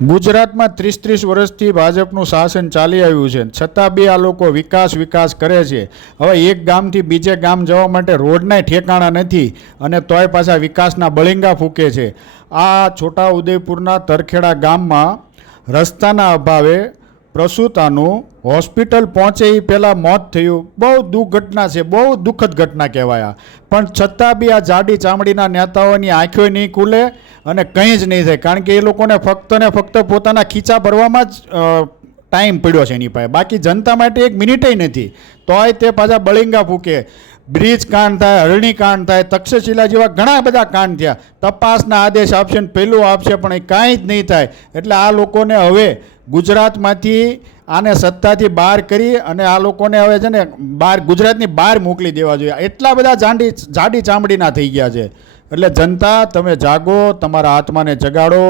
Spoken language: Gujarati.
ગુજરાતમાં 30 વર્ષથી ભાજપનું શાસન ચાલી આવ્યું છે, છતાં બી આ લોકો વિકાસ કરે છે। હવે એક ગામથી બીજે ગામ જવા માટે રોડના ઠેકાણા નથી અને તોય પાછા વિકાસના બળિંગા ફૂંકે છે। આ છોટાઉદેપુરના તરખેડા ગામમાં રસ્તાના અભાવે પ્રસૂતાનું હોસ્પિટલ પહોંચે એ પહેલાં મોત થયું। બહુ દુઃખ ઘટના છે, બહુ દુઃખદ ઘટના કહેવાય। પણ છતાં બી આ જાડી ચામડીના નેતાઓની આંખો નહીં ખુલે અને કંઈ જ નહીં થાય, કારણ કે એ લોકોને ફક્ત ને ફક્ત પોતાના ખીચા ભરવામાં જ ટાઈમ પડ્યો છે એની પાસે, બાકી જનતા માટે એક મિનિટે નથી। તોય તે પાછા બળિંગા ફૂકે। બ્રિજ કાંડ થાય, હરણી કાંડ થાય, તક્ષશિલા જેવા ઘણા બધા કાંડ થયા। તપાસના આદેશ આપશે ને પેલું આપશે, પણ એ કાંઈ જ નહીં થાય। એટલે આ લોકોને હવે ગુજરાતમાંથી આને સત્તાથી બહાર કરી અને આ લોકોને હવે છે ને બહાર, ગુજરાતની બહાર મોકલી દેવા જોઈએ। એટલા બધા જાડી ચામડીના થઈ ગયા છે। એટલે જનતા, તમે જાગો, તમારા આત્માને જગાડો।